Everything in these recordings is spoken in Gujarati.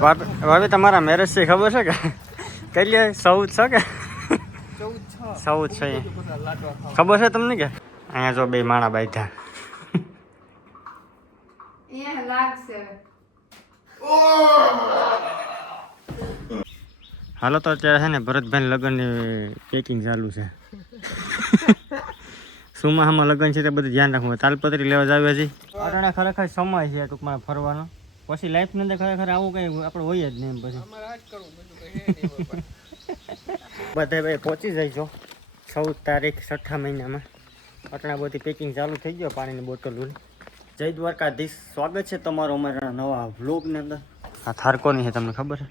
ભાભી તમારા મેરેજ છે ખબર છે કે? કઈ લે? ચૌદ છે કે? ચૌદ છે. ખબર છે તમને કે? અહીંયા જો બે માણા બાંધ્યા હાલો તો અત્યારે છે ને ભરતભાઈ લગ્નની પેકિંગ ચાલુ છે. સુમાહામાં લગ્ન છે તે બધું ધ્યાન રાખવું તાલપત્રી લેવા જ આવ્યા છે અટાણે ખરેખર સમય છે ટૂંકમાં ફરવાનો. પછી લાઈફની અંદર ખરેખર આવું કંઈ આપણે હોય જ નહીં પછી. બધું કઈ હે નહીં બાપા. બધા ભાઈ પહોંચી જઈશો ચૌદ તારીખ છઠ્ઠા મહિનામાં. અટણા બધી પેકિંગ ચાલુ થઈ ગયો પાણીની બોટલ જય દ્વારકાધીશ. સ્વાગત છે તમારો અમારા નવા વ્લોગની અંદર. આ થારકોની છે તમને ખબર છે?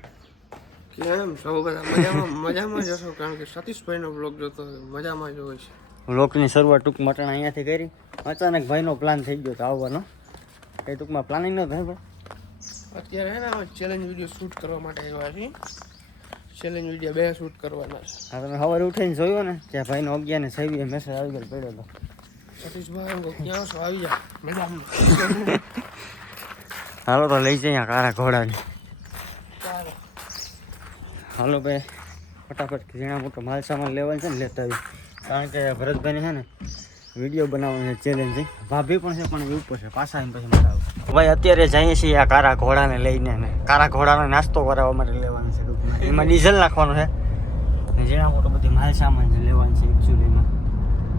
કેમ સૌ બધા મજામાં મજામાં જ કારણ કે સતીશભાઈનો બ્લોગ જોતો મજામાં જ હોય છે. વ્લોગની શરૂઆત ટૂંકમાં અટાણા અહીંયાથી કરી. અચાનક ભાઈનો પ્લાન થઈ ગયો તો આવવાનો. એ ટૂંકમાં પ્લાનિંગ ન થાય ભાઈ અત્યારે હે ને ચેલેન્જ વીડિયો શૂટ કરવા માટે આવ્યા છીએ. ચેલેન્જ વીડિયો બે શૂટ કરવાના છે. હા તમે સવારે ઉઠીને જોયો ને ત્યાં ભાઈનો અગિયાર ને છવ્વીસ મેસેજ આવી ગયો પડ્યો હતો સતીશભાઈ ક્યાં છો? આવી જા. હાલો તો લઈ જઈએ કારા ઘોડાને. હાલો ભાઈ ફટાફટ ઝીણા મોટો માલ સામાન લેવાનું છે ને લેતા આવી કારણ કે ભરતભાઈને છે ને વીડિયો બનાવવાનો છે ભાભી પણ છે પણ એ ઉપર છે. પાછા એમ પછી મારા ભાઈ અત્યારે જઈએ છીએ આ કારા ઘોડાને લઈને ને. કારા ઘોડાનો નાસ્તો કરાવવા માટે લેવાનો છે એમાં ડીઝલ નાખવાનું છે. ને જેના મોટો બધી માલ સામાન છે લેવાનું છે એકચ્યુઅલીમાં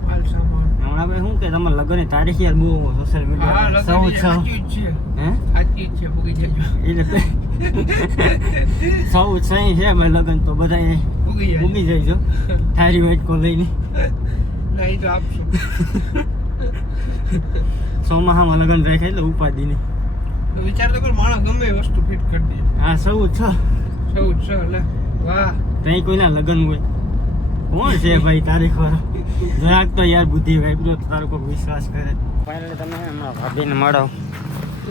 માલ સામાન. હમણાં ભાઈ શું કે તમારા લગ્નની તારીખ યાર બહુ સોશિયલ મીડિયા સૌ છે. હે? સાચી છે પૂગી જજો. એટલે સૌ સહી છે ભાઈ લગ્ન તો બધા પૂગી જાય છો થારી વાટકો લઈને. ના એ તો આપશું સોમાહામાં લગ્ન રાખે એટલે ઉપાધિ નહીં. તો વિચાર તો કર માણસ ગમે એ વસ્તુ ફિટ કરી દે. હા સૌ છ. સૌ છ લે. વાહ. ત્યાં કોઈના લગ્ન હોય? કોણ છે ભાઈ તારીખ વાળો જરાક તો યાર બુદ્ધિ વાપર્યો તો તારો કોઈ વિશ્વાસ કરે. ફાઇનલી તમે હમણાં ભાભીને મળો.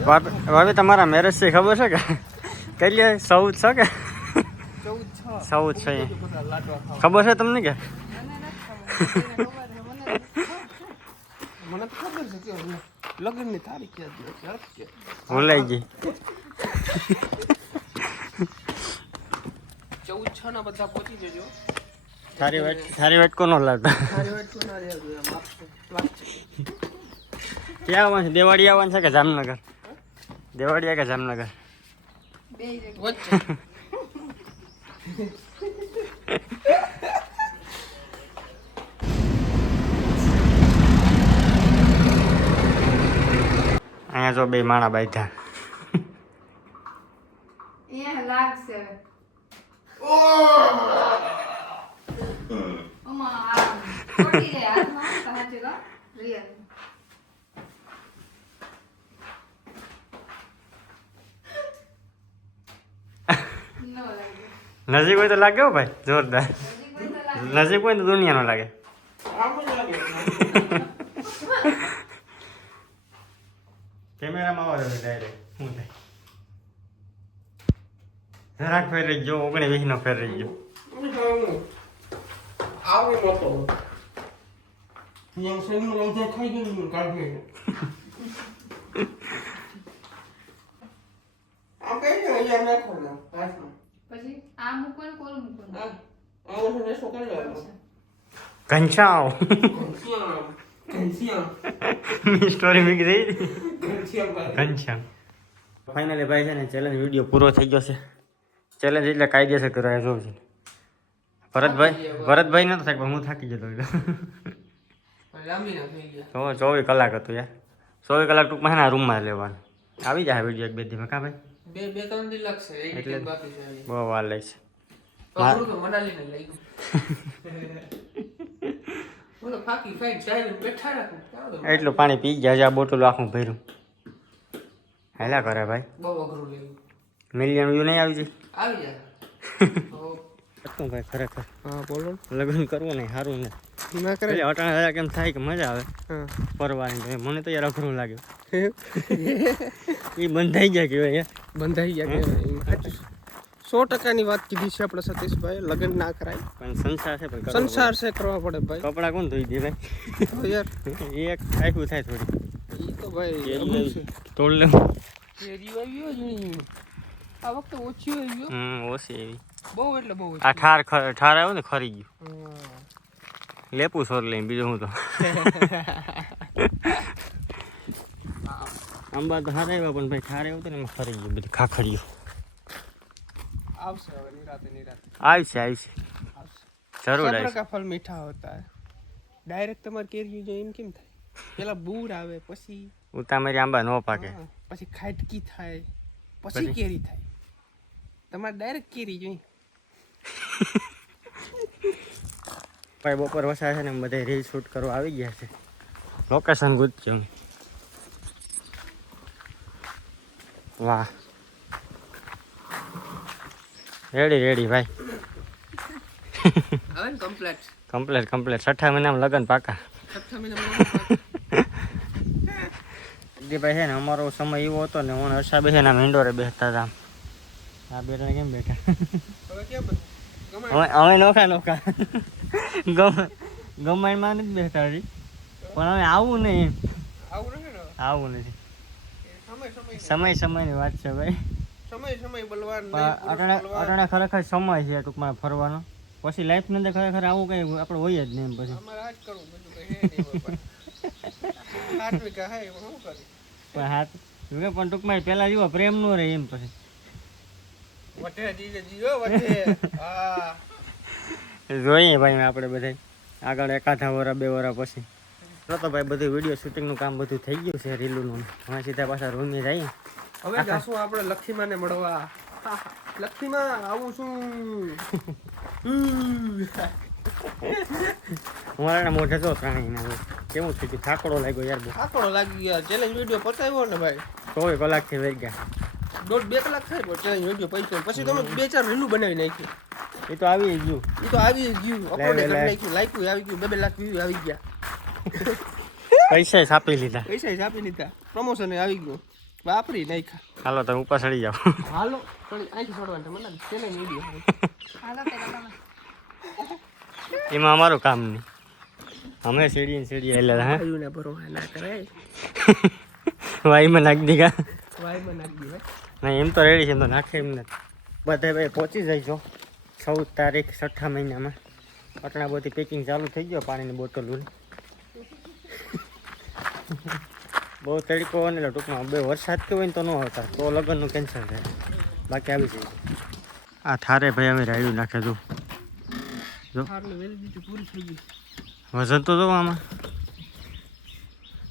ભાભી ભાભી તમારા મેરેજ છે ખબર છે કે? કઈ લે ચૌદ છે કે? ચૌદ છ. ખબર છે તમને કે? ખબર છે કે લગ્ન તારીખ યાદ નથી ભૂલાઈ ગઈ ચૌદ છ ના બધા પહોંચી જજો થારી વાટ થારી વાટકો કોનો લાગતા વાત ક્યાં આવવાનું છે? દેવાડી આવવાનું છે કે જામનગર? દેવાડિયા કે જામનગર? બે વચ્ચે અહીંયા જો બે માણા બાંધ્યા નજીક હોય તો લાગે હો ભાઈ જોરદાર. નજીક હોય તો દુનિયાનો લાગે આમ જ લાગે કેમેરામાં આવે તમે ડાયરેક્ટ શું થાય. જરાક ફેર રહી ગયો ઓગણી વીસ નો ફેર રહી ગયો આવડી મોટો. યંગ સેનું લંઘે ખાઈ ગયું કાઢી. સ્ટોરી મૂકી દઈ ઘનશ્યામ ફાઇનલી ભાઈ છે ને ચેલેન્જ વીડિયો પૂરો થઈ ગયો છે. ચેલેન્જ એટલે કાયદેસર કરવા જોઉં છે. ભરતભાઈ ભરતભાઈ નતો થાય પણ હું થાકી જતો હતો લાંબી ના થઈ ગયા. તો ચોવીસ કલાક હતું યાર. ચોવીસ કલાક ટૂંકમાં છે રૂમમાં લેવાનું આવી જાય વીડિયો એક બે દિવસ કા ભાઈ? બે બે ત્રણ દી લાગશે. એટલે- બહુ વાર લાગશે. એટલું પાણી પી ગયા છે આ બોટલ આખું ભર્યું. હેલા કરે ભાઈ? બહુ અઘરું લેવું. મિલિયન વ્યૂ નહીં આવી જાય? આવી જાય. શું ભાઈ ખરેખર? હા બોલો. લગ્ન કરવું નહીં સારું ને. ના એટલે અટાણે જરાક એમ થાય કે મજા આવે? હા. ફરવાની મને તો યાર અઘરું લાગ્યું એ બંધાઈ ગયા કે બંધાઈ ગયા કે સો ટકાની વાત કીધી છે આપણે સતીશભાઈ લગ્ન ના કરાય. પણ સંસાર છે ભાઈ સંસાર છે કરવા પડે. ભાઈ. કપડાં કોણ ધોઈ દે ભાઈ? તો યાર. એ એક આખું થાય થોડી. તોડ લે. કેરી આવ્યો જ આ વખતે ઓછી આવી હમ ઓછી આવી બહુ એટલે બહુ આ ઠાર આવ્યો ને ખરી ગયું. લેપું સોર લઈને બીજું હું તો. આંબા તો આવ્યા પણ ઠાર આવ્યો ને ખરી ગયું બધું ખાખડ્યું આવશે હવે નિરાતે નિરાતે. આવશે આવશે. મીઠા હોતા ડાયરેક્ટ તમારે કેરી જો એમ કેમ થાય? પેલા બૂર આવે પછી ઉતામેરી આંબા ન પાકે. પછી ખાટકી થાય પછી? કેરી થાય. તમારે ડાયરેક્ટ કેરી જોઈ ભાઈ બપોર વસાય છે ને બધા રીલ શૂટ કરવા આવી ગયા છે. લોકેશન ગુજ્યું વાહ. રેડી રેડી ભાઈ. કમ્પ્લેટ કમ્પ્લેટ કમ્પ્લેટ છઠ્ઠા મહિનામાં લગ્ન પાકા. છઠ્ઠા મહિનામાં દીભાઈ છે ને અમારો સમય એવો હતો ને હું હર્ષા બેસે ને મેંડોરે બેસતા હતા. આ બેટા કેમ બેઠા? હવે અમે અમે નોખા નોખા. ગમે ગમાઈમાં નથી બેઠા હજી. પણ હવે આવું નહીં આવું નથી સમય સમય સમય સમયની વાત છે ભાઈ. સમય સમય બલવાન અટાણે અટાણે ખરેખર સમય છે ટૂંકમાં ફરવાનો. પછી લાઈફની અંદર ખરેખર આવું કંઈ આપણે હોય જ નહીં પછી. હે વીઘા હે શું કરી? પણ હાથ જોકે પણ ટૂંકમાં પેલા જેવો પ્રેમ નો રહે એમ પછી. વટે વટે. હા. જોઈએ ભાઈ આપણે બધા આગળ એકાધા વરા બે વરા પછી. તો ભાઈ બધું વીડિયો શૂટિંગનું કામ બધું થઈ ગયું છે રીલુનું હવે સીધા પાછા રૂમે જઈએ. હવે જાશું આપણે લક્ષ્મીમાને મળવા. લક્ષ્મીમાં આવું છું. મારા મોઢે તો પ્રાણીના કેવું થઈ કે થાકડો લાગ્યો યાર બહુ? આકડો લાગી ગયા. ચેલેન્જ વીડિયો પતાવ્યો ને ભાઈ? ચોવીસ કલાકથી વહી ગયા. દોઢ બે કલાક થાય પણ ચેલેન્જ વીડિયો પૈસો પછી તમે બે ચાર રીલું બનાવી નાખ્યું. એ તો આવી ગયું. એ તો આવી જ ગયું. અપલોડ કરી નાખ્યું. લાઈકું આવી ગયું. બે બે લાખ વ્યૂ આવી ગયા. પૈસા છાપી લીધા. પૈસા જ આપી લીધા પ્રમોશન આવી ગયું. વાપરી નાખ્યા. હાલો તમે ઉપર ચડી જાઓ. હાલો છોડવાનું મને. ચેલેન્જ વીડિયો હાલો એમાં અમારું કામ નહીં. અમે સીડી ને સીડી એટલે હા? ને ભરોસા ના કરાય. વાઈમાં નાખી દીધા. વાયુમાં નાખી દે ના એમ તો રેડી છે એમ તો નાખે એમ નથી. બધા ભાઈ પહોંચી જઈશો ચૌદ તારીખ છઠ્ઠા મહિનામાં. પટણા બધી પેકિંગ ચાલુ થઈ ગયો પાણીની બોટલો બહુ તડકો હોય ને એટલે ટૂંકમાં બે વરસાદ કે હોય ને તો ન આવતા. તો લગ્નનું કેન્સલ થાય. બાકી આવી જાય. આ થારે ભાઈ અમે રાયડું નાખે હારની પૂરી થઈ ગઈ. વજન તો જોવા આમાં.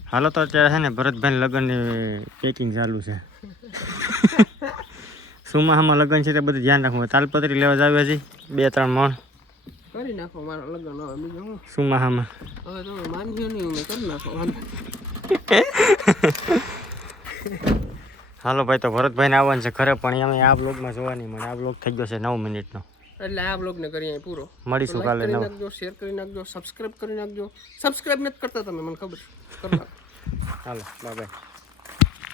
હાલો તો અત્યારે છે ને ભરતભાઈ લગ્નની પેકિંગ ચાલુ છે. સુમાહામાં લગ્ન છે તે બધું ધ્યાન રાખવું તાલપત્રી લેવા જાવ છે બે ત્રણ મણ. કરી નાખો મારા લગ્ન હવે બીજું સુમાહામાં હવે તમે માન્યો નહીં અમે કરી નાખો હાલો ભાઈ તો ભરતભાઈને આવવાનું છે ઘરે પણ અમે આ બ્લોગમાં જોવા નહીં મળે. આ બ્લોગ થઈ ગયો છે નવ મિનિટનો. એટલે આ બ્લોગને કરી અહીં પૂરો. મળીશું કાલે કરી નાખજો શેર કરી નાખજો સબસ્ક્રાઇબ કરી નાખજો. સબસ્ક્રાઇબ નથી કરતા તમે મને ખબર છે. Bye bye